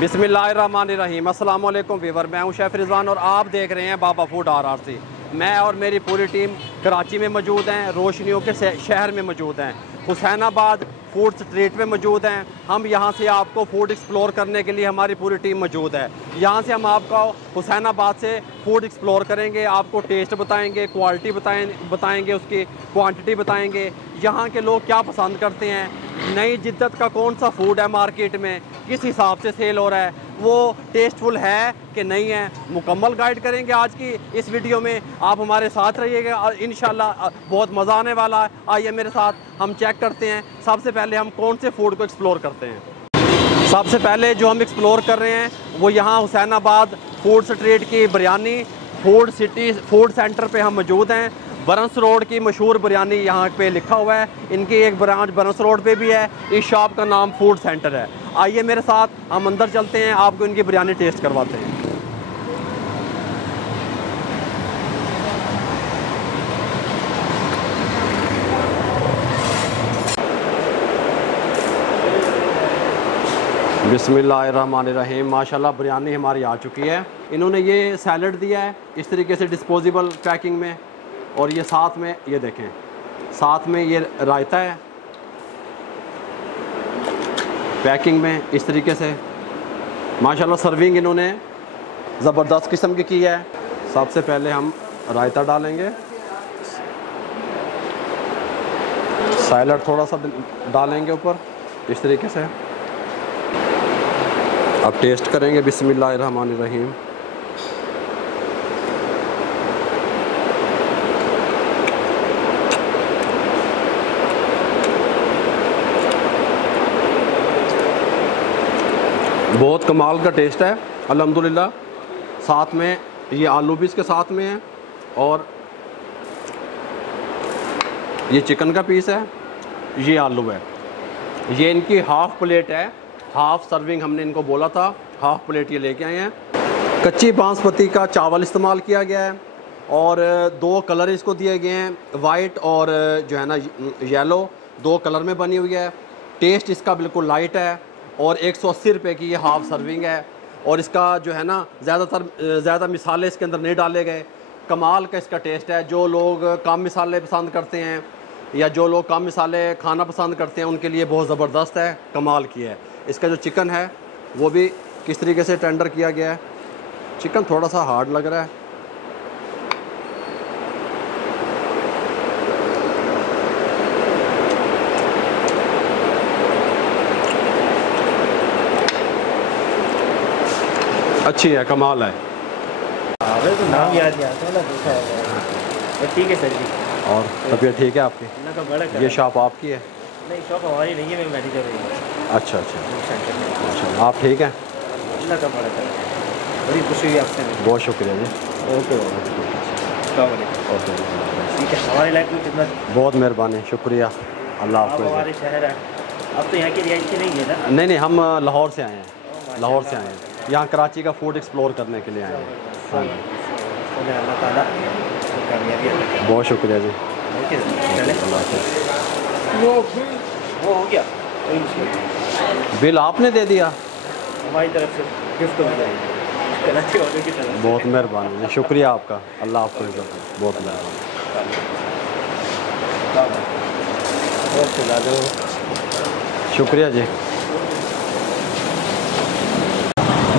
बिस्मिल्लाहिर्रहमानिर्रहीम। अस्सलाम वालेकुम वीवर, मैं हूं शेफ़ रिजवान और आप देख रहे हैं बाबा फूड RRC। मैं और मेरी पूरी टीम कराची में मौजूद हैं, रोशनियों के शहर में मौजूद हैं, हुसैनाबाद फूड स्ट्रीट में मौजूद हैं। हम यहां से आपको फूड एक्सप्लोर करने के लिए हमारी पूरी टीम मौजूद है। यहां से हम आपको हुसैनाबाद से फूड एक्सप्लोर करेंगे, आपको टेस्ट बताएंगे, क्वालिटी बताएंगे, उसकी क्वांटिटी बताएंगे, यहाँ के लोग क्या पसंद करते हैं, नई जिद्दत का कौन सा फूड है मार्केट में, किस हिसाब से सेल हो रहा है, वो टेस्टफुल है कि नहीं है, मुकम्मल गाइड करेंगे आज की इस वीडियो में। आप हमारे साथ रहिएगा और इंशाल्लाह बहुत मज़ा आने वाला है। आइए मेरे साथ हम चेक करते हैं सबसे पहले हम कौन से फूड को एक्सप्लोर करते हैं। सबसे पहले जो हम एक्सप्लोर कर रहे हैं वो यहाँ हुसैनाबाद फूड स्ट्रीट की बिरयानी फूड सेंटर पे हम मौजूद हैं। बरस रोड की मशहूर बिरयानी यहाँ पे लिखा हुआ है, इनकी एक ब्रांच बरस रोड पे भी है। इस शॉप का नाम फूड सेंटर है। आइए मेरे साथ हम अंदर चलते हैं, आपको इनकी बिरयानी टेस्ट करवाते हैं। बिस्मिल्लाहिर्रहमानिर्रहीम। माशाल्लाह बिरयानी हमारी आ चुकी है। इन्होंने ये सैलड दिया है इस तरीके से डिस्पोजेबल पैकिंग में, और ये साथ में ये देखें, साथ में ये रायता है पैकिंग में इस तरीके से। माशाल्लाह सर्विंग इन्होंने ज़बरदस्त किस्म की है। सबसे पहले हम रायता डालेंगे, सैलड थोड़ा सा डालेंगे ऊपर इस तरीके से। अब टेस्ट करेंगे। बिस्मिल्लाहिर्रहमानिर्रहीम। बहुत कमाल का टेस्ट है अल्हम्दुलिल्लाह। साथ में ये आलू भी इसके साथ में है, और ये चिकन का पीस है, ये आलू है। ये इनकी हाफ़ प्लेट है, हाफ़ सर्विंग हमने इनको बोला था, हाफ़ प्लेट ये लेके आए हैं। कच्ची बासमती का चावल इस्तेमाल किया गया है, और दो कलर इसको दिए गए हैं, वाइट और जो है ना येलो, दो कलर में बनी हुई है। टेस्ट इसका बिल्कुल लाइट है, और 180 रुपये की ये हाफ़ सर्विंग है। और इसका जो है ना ज़्यादा मिसाले इसके अंदर नहीं डाले गए। कमाल का इसका टेस्ट है। जो लोग कम मिसाले पसंद करते हैं या जो लोग कम मिसाले खाना पसंद करते हैं उनके लिए बहुत ज़बरदस्त है, कमाल की है। इसका जो चिकन है वो भी किस तरीके से टेंडर किया गया है। चिकन थोड़ा सा हार्ड लग रहा है। अच्छी है, कमाल है। अरे तो नाम याद आता है ना, पूछा है। ठीक है सर जी। और तबीयत ठीक है आपकी? ये शॉप आपकी है? नहीं, शॉप हमारी नहीं है, मैं मैनेजर हूँ। अच्छा अच्छा, आप ठीक हैं? अल्लाह का बड़ा कर, बड़ी खुशी हुई आपसे। बहुत शुक्रिया जी। ओके ओके, ठीक है। हमारी लाइफ में कितना बहुत मेहरबानी, शुक्रिया। अल्लाह आप आपको। हमारे शहर है, अब तो यहाँ की रिहायशी नहीं है ना? नहीं, हम लाहौर से आए हैं। लाहौर से आए हैं, यहाँ कराची का फूड एक्सप्लोर करने के लिए आए हैं। हाँ जी, अल्लाह ताला कामयाबी अता करे। बहुत शुक्रिया जी। ओके चले, अल्लाह हाफ़िज़। वो हो गया बिल आपने दे दिया? हमारी तरफ से गिफ्ट हो जाएगी कराची वालों की तरफ। बहुत मेहरबानी, शुक्रिया आपका। अल्लाह आपको इज़्ज़त दे। बहुत मेहरबानी, शुक्रिया जी।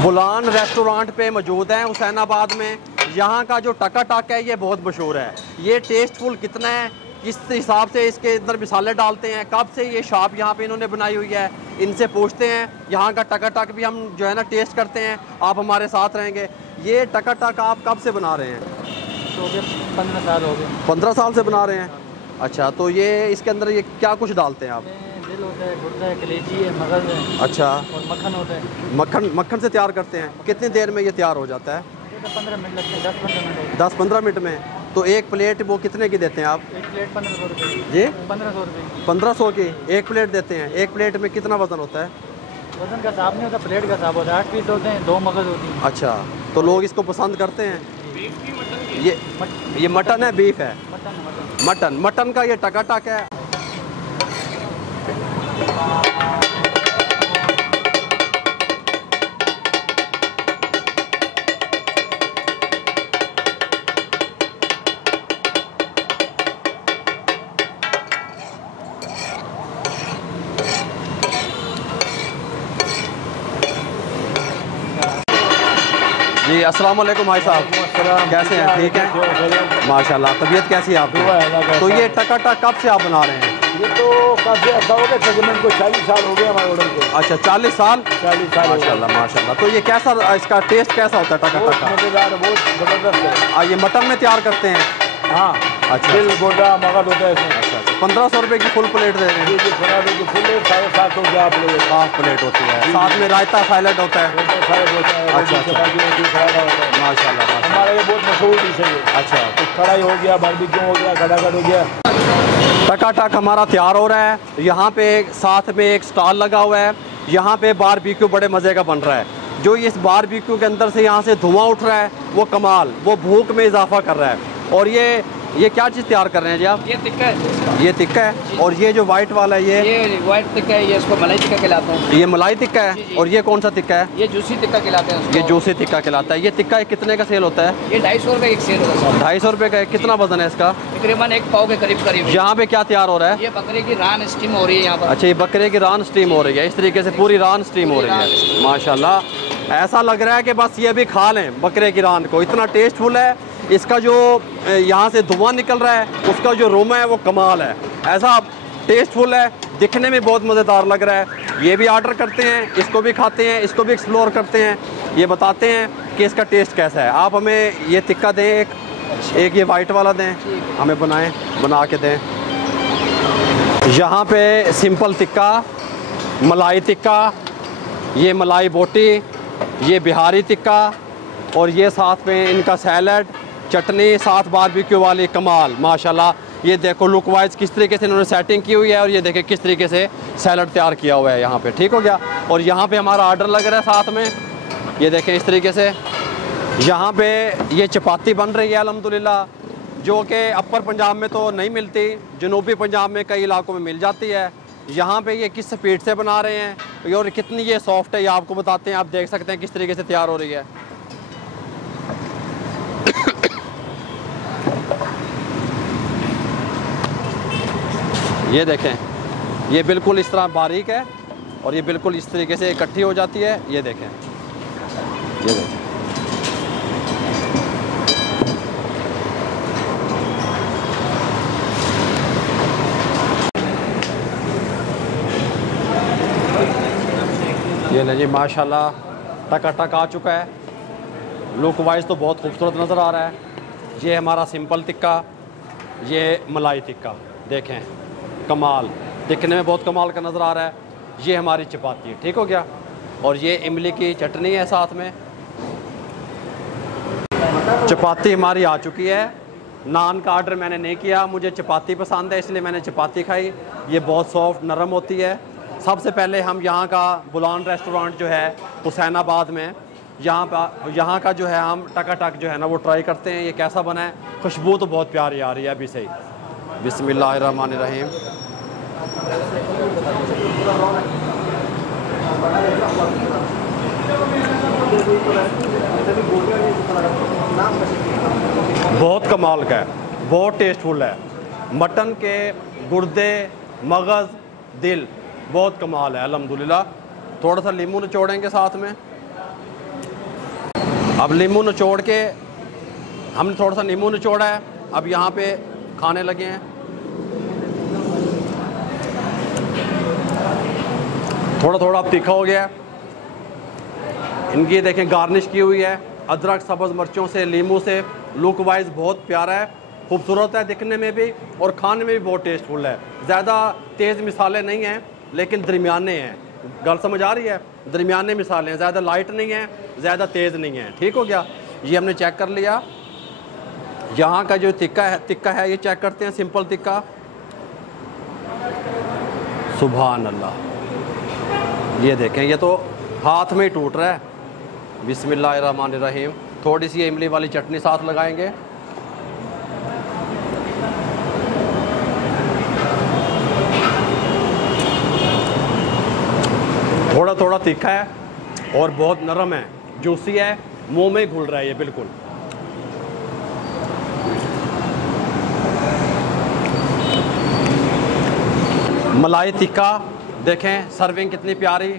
बुलान रेस्टोरेंट पे मौजूद हैं हुसैनाबाद में। यहाँ का जो टका टक है ये बहुत मशहूर है। ये टेस्टफुल कितना है, किस हिसाब से इसके अंदर मिसाले डालते हैं, कब से ये शॉप यहाँ पे इन्होंने बनाई हुई है, इनसे पूछते हैं। यहाँ का टका टक भी हम जो है ना टेस्ट करते हैं। आप हमारे साथ रहेंगे। ये टका टक आप कब से बना रहे हैं? 15 साल हो गए। 15 साल से बना रहे हैं। अच्छा, तो ये इसके अंदर ये क्या कुछ डालते हैं आप? दिल होता है, गुर्दा है, कलेजी है, मगज़ है। अच्छा, और मक्खन होता है। मक्खन से तैयार करते हैं। कितनी देर में ये तैयार हो जाता है? 15 मिनट लगते हैं, 10-15 मिनट। 10-15 मिनट में। तो एक प्लेट वो कितने की देते हैं आप? एक प्लेट 1500 रुपये जी, 1500 रुपये। 1500 की एक प्लेट देते हैं। एक प्लेट में कितना वज़न होता है? वजन का हिसाब नहीं होता, प्लेट का हिसाब होता है। 8 पीस होते हैं, 2 मगज़ होती हैं। अच्छा, तो लोग इसको पसंद करते हैं। ये मटन है, बीफ है? मटन का ये टका टक है। जी अस्सलाम वालेकुम भाई साहब, कैसे हैं? ठीक हैं माशाल्लाह। तबीयत कैसी है आपकी? तो ये टकाटक कब से आप बना रहे हैं? ये तो काफ़ी अच्छा हो गया, तकरीबन को 40 साल हो गए हमारे ऑर्डर को। अच्छा 40 साल। 40 साल माशाल्लाह माशाल्लाह। तो ये कैसा, इसका टेस्ट कैसा होता है टकाटक बहुत का? मज़ेदार, बहुत ज़बरदस्त है। ये मटन में तैयार करते हैं? हाँ अच्छा दिल गोटा मगज होता है इसमें। अच्छा 1500 रुपये की फुल प्लेट दे रहे हैं? ये बना दो जो फुल है 750 की आप लोग। हाफ प्लेट होती है, साथ में रायता सैलेड होता है? अच्छा, चपाती होती है, पराठा होता है। माशाल्लाह माशाल्लाह। हमारा ये बहुत मशहूर डिश है ये। अच्छा तो कढ़ाई हो गया, बारबेक्यू हो गया, खटाखट हो गया। टकाटक हमारा तैयार हो रहा है। यहाँ पे साथ में एक स्टॉल लगा हुआ है, यहाँ पे बारबेक्यू बड़े मज़े का बन रहा है। जो इस बारबेक्यू के अंदर से यहाँ से धुआं उठ रहा है वो कमाल, वो भूख में इजाफा कर रहा है। और ये क्या चीज़ तैयार कर रहे हैं जी आप? ये टिक्का है। ये टिक्का है। और ये जो वाइट वाला है ये वाइट टिक्का है, ये इसको मलाई टिक्का खिलाते हैं। ये मलाई टिक्का है। जी, जी। और ये कौन सा टिक्का है? ये जूसी टिक्का खिलाते हैं उसको। ये जूसी टिक्का कहलाता है। ये टिक्का कितने का सेल होता है? ये 250 रुपये एक सेल होता है। 250 रुपये का है। कितना वजन है इसका? तकरीबन एक पाव के करीब करीब। यहाँ पे क्या तैयार हो रहा है? ये बकरे की रान स्टीम हो रही है यहाँ पर। अच्छा ये बकरे की रान स्टीम हो रही है, इस तरीके से पूरी रान स्टीम हो रही है। माशाल्लाह ऐसा लग रहा है कि बस ये भी खा लें बकरे की रान को, इतना टेस्टफुल है। इसका जो यहाँ से धुआं निकल रहा है उसका जो रोमा है वो कमाल है, ऐसा टेस्टफुल है, दिखने में बहुत मज़ेदार लग रहा है। ये भी ऑर्डर करते हैं, इसको भी खाते हैं, इसको भी एक्सप्लोर करते हैं, ये बताते हैं कि इसका टेस्ट कैसा है। आप हमें ये टिक्का दें, एक ये वाइट वाला दें, हमें बना के दें। यहाँ पे सिंपल टिक्का, मलाई टिक्का, ये मलाई बोटी, ये बिहारी टिक्का, और ये साथ में इनका सैलड, चटनी, साथ बारबेक्यू वाली कमाल माशाल्लाह। ये देखो लुक वाइज किस तरीके से इन्होंने सेटिंग की हुई है, और ये देखें किस तरीके से सैलड तैयार किया हुआ है यहाँ पे। ठीक हो गया। और यहाँ पे हमारा ऑर्डर लग रहा है साथ में, ये देखें इस तरीके से। यहाँ पे ये चपाती बन रही है अल्हम्दुलिल्लाह, जो कि अपर पंजाब में तो नहीं मिलती, जनूबी पंजाब में कई इलाकों में मिल जाती है। यहाँ पे ये किस स्पीड से बना रहे हैं और कितनी ये सॉफ्ट है ये आपको बताते हैं। आप देख सकते हैं किस तरीके से तैयार हो रही है। ये देखें, ये बिल्कुल इस तरह बारीक है और ये बिल्कुल इस तरीके से इकट्ठी हो जाती है। ये देखें, ये देखें। ये ले जी माशाल्लाह टकाटक आ चुका है। लुक वाइज तो बहुत खूबसूरत नज़र आ रहा है। ये हमारा सिंपल टिक्का, ये मलाई टिक्का देखें कमाल, दिखने में बहुत कमाल का नज़र आ रहा है। ये हमारी चपाती है। ठीक हो गया। और ये इमली की चटनी है साथ में। चपाती हमारी आ चुकी है। नान का ऑर्डर मैंने नहीं किया, मुझे चपाती पसंद है इसलिए मैंने चपाती खाई। ये बहुत सॉफ्ट नरम होती है। सबसे पहले हम यहाँ का बुलान रेस्टोरेंट जो है हुसैनाबाद में, यहाँ का जो है हम टकाटक जो है ना वो ट्राई करते हैं। ये कैसा बना है, खुशबू तो बहुत प्यारी आ रही है अभी से ही। बिस्मिल्लाहिर्रहमानिर्रहीम। बहुत कमाल का है, बहुत टेस्टफुल है। मटन के गुर्दे, मगज़, दिल बहुत कमाल है अल्हम्दुलिल्लाह। थोड़ा सा नींबू निचोड़ेंगे साथ में। अब नींबू निचोड़ के हमने थोड़ा सा नींबू निचोड़ा है, अब यहाँ पे खाने लगे हैं। थोड़ा थोड़ा अब तीखा हो गया है। इनकी देखें गार्निश की हुई है अदरक सब्ज़ मिर्चों से, नींबू से। लुक वाइज बहुत प्यारा है, खूबसूरत है दिखने में भी और खाने में भी बहुत टेस्टफुल है। ज़्यादा तेज़ मिसाले नहीं हैं लेकिन दरमियाने हैं। गल समझ आ रही है? दरमियाने मिसाले हैं, ज़्यादा लाइट नहीं है, ज़्यादा तेज़ नहीं है। ठीक हो गया। ये हमने चेक कर लिया। यहाँ का जो टिक्का है ये चेक करते हैं, सिंपल टिक्का। सुभान अल्लाह, ये देखें ये तो हाथ में ही टूट रहा है। बिस्मिल्लाहिर्रहमानिर्रहीम। थोड़ी सी इमली वाली चटनी साथ लगाएंगे। थोड़ा थोड़ा तीखा है और बहुत नरम है, जूसी है, मुंह में घुल रहा है ये बिल्कुल। मलाई टिक्का देखें, सर्विंग कितनी प्यारी,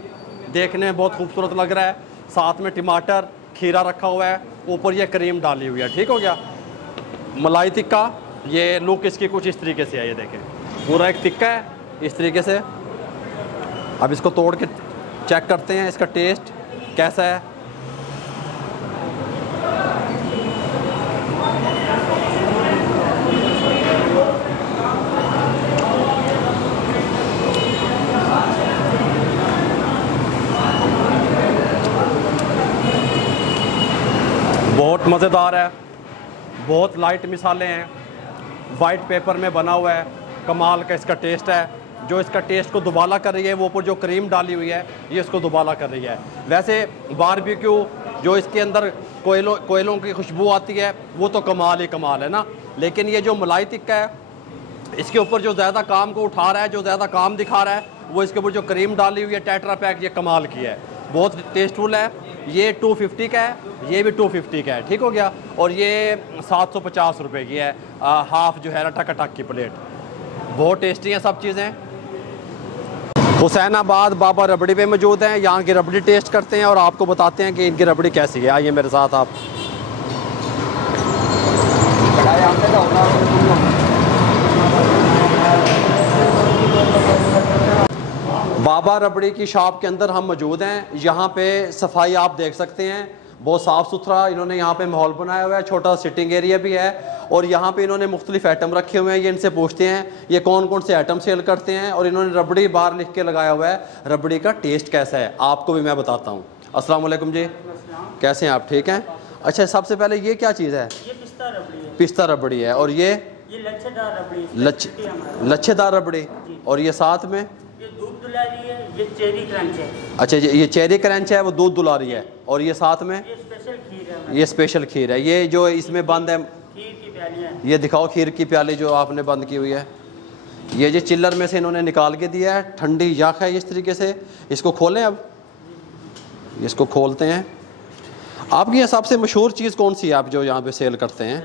देखने में बहुत खूबसूरत लग रहा है। साथ में टमाटर, खीरा रखा हुआ है, ऊपर ये क्रीम डाली हुई है। ठीक हो गया। मलाई टिक्का, ये लुक इसकी कुछ इस तरीके से है, ये देखें पूरा एक टिक्का है इस तरीके से। अब इसको तोड़ के चेक करते हैं इसका टेस्ट कैसा है। बहुत मज़ेदार है, बहुत लाइट मिसाले हैं, वाइट पेपर में बना हुआ है, कमाल का इसका टेस्ट है। जो इसका टेस्ट को दुबाला कर रही है वो ऊपर जो क्रीम डाली हुई है ये इसको दुबाला कर रही है। वैसे बारबेक्यू जो इसके अंदर कोयलों की खुशबू आती है वो तो कमाल ही कमाल है ना, लेकिन ये जो मलाई टिक्का है इसके ऊपर जो ज़्यादा काम को उठा रहा है, जो ज़्यादा काम दिखा रहा है वो इसके ऊपर जो क्रीम डाली हुई है टेट्रा पैक, ये कमाल की है, बहुत टेस्टफुल है। ये 250 का है, ये भी 250 का है। ठीक हो गया। और ये 750 रुपये की है हाफ जो है ना टक की प्लेट। बहुत टेस्टी हैं सब चीज़ें। हुसैनाबाद बाबा रबड़ी पे मौजूद हैं, यहाँ की रबड़ी टेस्ट करते हैं और आपको बताते हैं कि इनकी रबड़ी कैसी है। आइए मेरे साथ आप। बाबा रबड़ी की शॉप के अंदर हम मौजूद हैं। यहाँ पे सफाई आप देख सकते हैं, बहुत साफ़ सुथरा इन्होंने यहाँ पे माहौल बनाया हुआ है, छोटा सिटिंग एरिया भी है और यहाँ पे इन्होंने मुख्तलिफ आइटम रखे हुए हैं। ये इनसे पूछते हैं ये कौन कौन से आइटम सेल करते हैं और इन्होंने रबड़ी बाहर लिख के लगाया हुआ है, रबड़ी का टेस्ट कैसा है आपको भी मैं बताता हूँ। अस्सलाम वालेकुम जी, कैसे हैं आप? ठीक हैं। अच्छा, सबसे पहले ये क्या चीज़ है? ये पिस्ता रबड़ी है। पिस्ता रबड़ी है। और ये लच्छेदार रबड़ी है। लच्छेदार रबड़ी। और ये साथ में ये दूध दुलारी है, ये चेरी क्रंच है। अच्छा, ये चेरी क्रंच है, वो दूध दुलारी है। और ये साथ में ये स्पेशल खीर है। ये स्पेशल खीर है। ये जो इसमें बंद है खीर की प्यालियाँ, ये दिखाओ खीर की प्याली जो आपने बंद की हुई है। ये जो चिल्लर में से इन्होंने निकाल के दिया है, ठंडी याक है इस तरीके से। इसको खोलें, अब इसको खोलते हैं। आपकी ये सबसे मशहूर चीज़ कौन सी है आप जो यहाँ पे सेल करते हैं?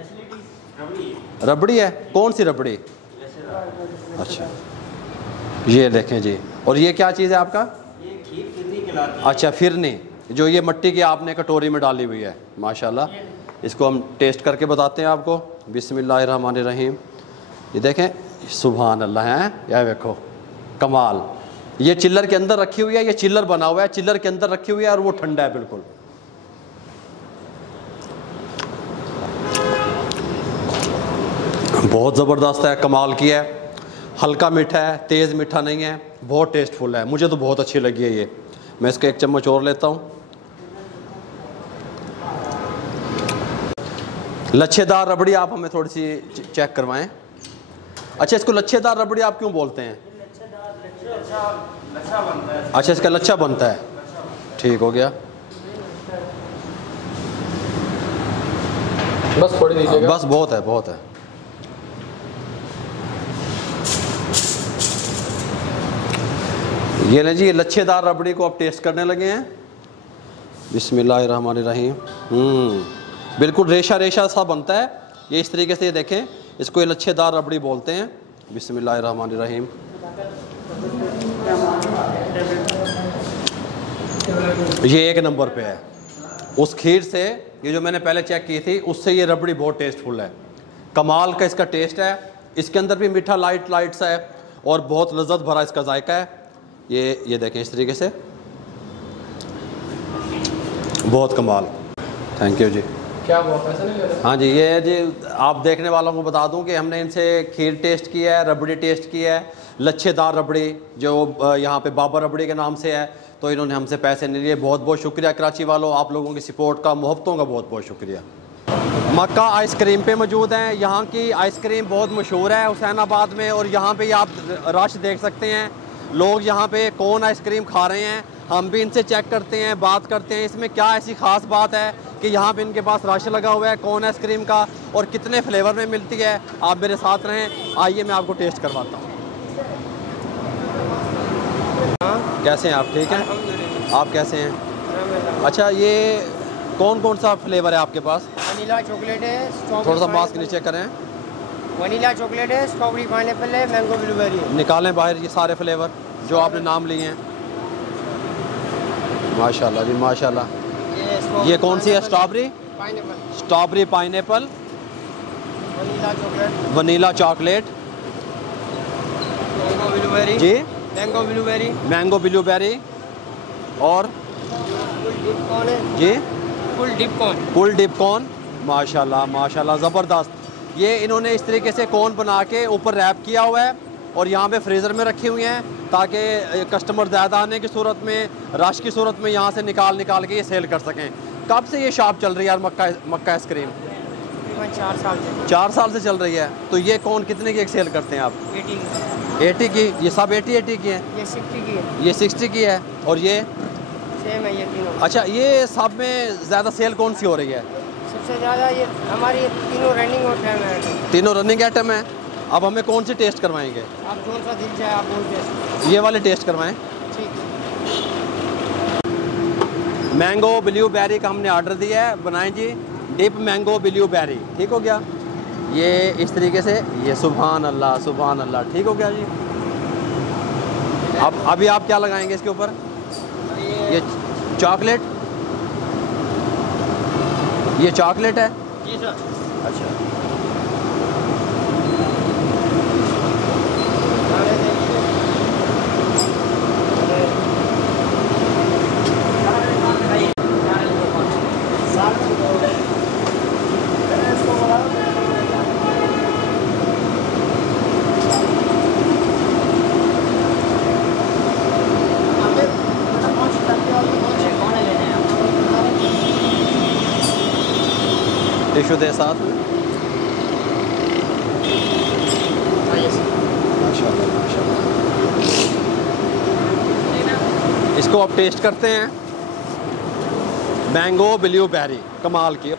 रबड़ी है। कौन सी रबड़ी? अच्छा, ये देखें जी। और ये क्या चीज़ है आपका? ये खीर फिरनी कहलाती है। अच्छा, फिरनी, जो ये मिट्टी की आपने कटोरी में डाली हुई है, माशाल्लाह। इसको हम टेस्ट करके बताते हैं आपको। बिस्मिल्लाहिर्रहमानिर्रहीम। ये देखें, सुभान अल्लाह है, यह देखो कमाल। ये चिल्लर के अंदर रखी हुई है, ये चिल्लर बना हुआ है, चिल्लर के अंदर रखी हुई है और वो ठंडा है बिल्कुल। बहुत ज़बरदस्त है, कमाल की है। हल्का मीठा है, तेज़ मीठा नहीं है, बहुत टेस्टफुल है। मुझे तो बहुत अच्छी लगी है ये। मैं इसका एक चम्मच और लेता हूँ। लच्छेदार रबड़ी आप हमें थोड़ी सी चेक करवाएं। अच्छा, इसको लच्छेदार रबड़ी आप क्यों बोलते हैं? अच्छा, इसका लच्छा बनता है। ठीक हो गया। बस थोड़ी दीजिएगा। बस बहुत है, बहुत है। ये लें जी, लच्छेदार रबड़ी को आप टेस्ट करने लगे हैं। बिस्मिल्लाहिर्रहमानिर्रहीम। बिल्कुल रेशा रेशा सा बनता है ये इस तरीके से। ये देखें, इसको ये लच्छेदार रबड़ी बोलते हैं। बिस्मिल्लाहिर्रहमानिर्रहीम। ये एक नंबर पे है। उस खीर से, ये जो मैंने पहले चेक की थी, उससे ये रबड़ी बहुत टेस्टफुल है। कमाल का इसका टेस्ट है। इसके अंदर भी मीठा लाइट लाइट सा है और बहुत लज्जत भरा इसका जायका है। ये देखें इस तरीके से, बहुत कमाल। थैंक यू जी। क्या हुआ, पैसे नहीं ले रहे? हाँ जी, ये जी आप देखने वालों को बता दूं कि हमने इनसे खीर टेस्ट की है, रबड़ी टेस्ट की है, लच्छेदार रबड़ी जो यहाँ पे बाबा रबड़ी के नाम से है, तो इन्होंने हमसे पैसे नहीं लिए। बहुत बहुत शुक्रिया कराची वालों, आप लोगों की सपोर्ट का, मोहब्बतों का बहुत बहुत शुक्रिया। मक्का आइसक्रीम पे मौजूद हैं। यहाँ की आइसक्रीम बहुत मशहूर है हुसैनाबाद में और यहाँ पे आप रश देख सकते हैं। लोग यहाँ पे कौन आइसक्रीम खा रहे हैं, हम भी इनसे चेक करते हैं, बात करते हैं इसमें क्या ऐसी ख़ास बात है कि यहाँ पे इनके पास रश लगा हुआ है कौन आइसक्रीम का और कितने फ्लेवर में मिलती है। आप मेरे साथ रहें, आइए मैं आपको टेस्ट करवाता हूँ। कैसे हैं आप? ठीक हैं। आप कैसे हैं? अच्छा, ये कौन कौन सा फ्लेवर है आपके पास? वनीला चॉकलेट है, थोड़ा सा मास्क नीचे करें। वनीला चॉकलेट है, स्ट्रॉबेरी पाइनएप्पल है, मैंगो ब्लूबेरी है। निकालें बाहर ये सारे फ्लेवर जो आपने नाम लिए हैं। माशाल्लाह जी, माशाल्लाह। ये ये कौन सी है? Strawberry, pineapple, strawberry pineapple, vanilla chocolate, vanilla chocolate, mango blueberry जी, मैंगो ब्लूबेरी, मैंगो ब्लूबेरी, और फुल डिप कॉर्न है जी, full dip corn. Full dip corn. माशाल्लाह माशाल्लाह, ज़बरदस्त। ये इन्होंने इस तरीके से कॉर्न बना के ऊपर रैप किया हुआ है और यहाँ पे फ्रीज़र में रखे हुए हैं ताकि कस्टमर ज़्यादा आने की सूरत में, रश की सूरत में यहाँ से निकाल के ये सेल कर सकें। कब से ये शॉप चल रही है यार मक्का आइसक्रीम? तकरीबन 4 साल से। 4 साल से चल रही है। तो ये कौन कितने की एक सेल करते हैं आप? 80 की। ये सब 80 की है? ये 60 की है। ये 60 की है। और ये सेम है ये तीनों। अच्छा, ये सब में ज़्यादा सेल कौन सी हो रही है? सबसे ज़्यादा ये हमारी ये तीनों रनिंग और टाइम है। तीनों रनिंग आइटम है। अब हमें कौन सी टेस्ट करवाएंगे? आप जो सा दिल जाए आप बोल ये वाले टेस्ट करवाएं। ठीक। मैंगो ब्लूबेरी का हमने ऑर्डर दिया है, बनाएं जी डिप मैंगो ब्लूबेरी। ठीक हो गया? ये इस तरीके से, ये सुभान अल्लाह सुभान अल्लाह। ठीक हो गया जी। अब अभी आप क्या लगाएंगे इसके ऊपर? ये चॉकलेट, ये चॉकलेट है? जी सर। अच्छा, टिशू दे साथ में। माशाल्लाह माशाल्लाह। इसको अब टेस्ट करते हैं। मैंगो ब्लूबेरी कमाल की।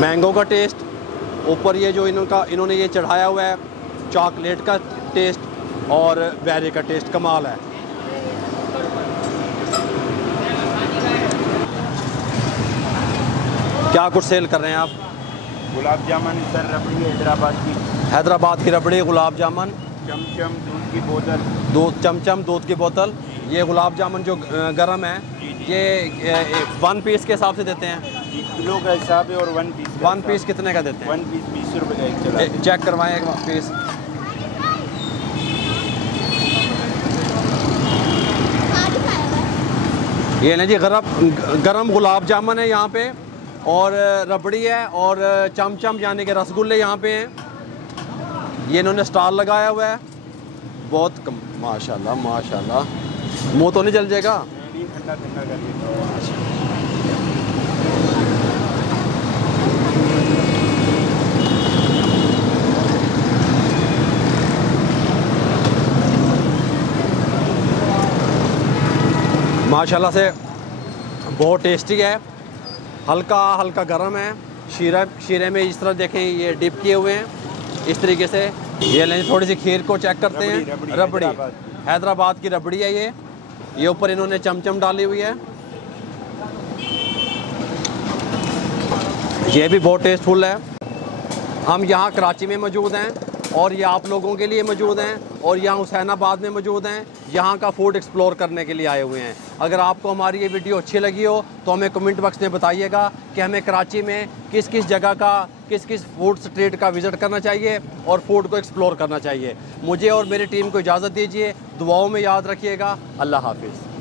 मैंगो का टेस्ट, ऊपर ये जो इन्होंने ये चढ़ाया हुआ है चॉकलेट का टेस्ट, और बेरी का टेस्ट कमाल है। क्या कुछ सेल कर रहे हैं आप? गुलाब जामुन सर, रबड़ी हैदराबाद की, हैदराबाद की रबड़ी, गुलाब जामुन, चमचम दूध की बोतल, चमचम दूध की बोतल। ये गुलाब जामुन जो गरम है, ये 1 पीस के हिसाब से देते हैं? किलो का हिसाब है। और 1 पीस। 1 पीस कितने का देते हैं? 1 पीस 20 रुपये का एक चला। चेक करवाएं एक पीस। ये ना जी गरम गुलाब जामुन है यहाँ पे, और रबड़ी है, और चमचम यानी कि रसगुल्ले यहाँ पे हैं। ये इन्होंने स्टॉल लगाया हुआ है। बहुत कम, माशाल्लाह माशाल्लाह। मुँह तो नहीं जल जाएगा? ठंडा ठंडा कर माशाल्लाह से बहुत टेस्टी है। हल्का हल्का गर्म है। शीरे में इस तरह देखें ये डिप किए हुए हैं इस तरीके से। ये लें, थोड़ी सी खीर को चेक करते हैं। रबड़ी हैदराबाद की रबड़ी है ये ऊपर इन्होंने चमचम डाली हुई है। ये भी बहुत टेस्टफुल है। हम यहाँ कराची में मौजूद हैं और ये आप लोगों के लिए मौजूद हैं, और यहाँ हुसैनाबाद में मौजूद हैं। यहाँ का फूड एक्सप्लोर करने के लिए आए हुए हैं। अगर आपको हमारी ये वीडियो अच्छी लगी हो तो हमें कमेंट बॉक्स में बताइएगा कि हमें कराची में किस किस जगह का, किस किस फूड स्ट्रीट का विज़िट करना चाहिए और फूड को एक्सप्लोर करना चाहिए। मुझे और मेरी टीम को इजाज़त दीजिए। दुआओं में याद रखिएगा। अल्लाह हाफिज़।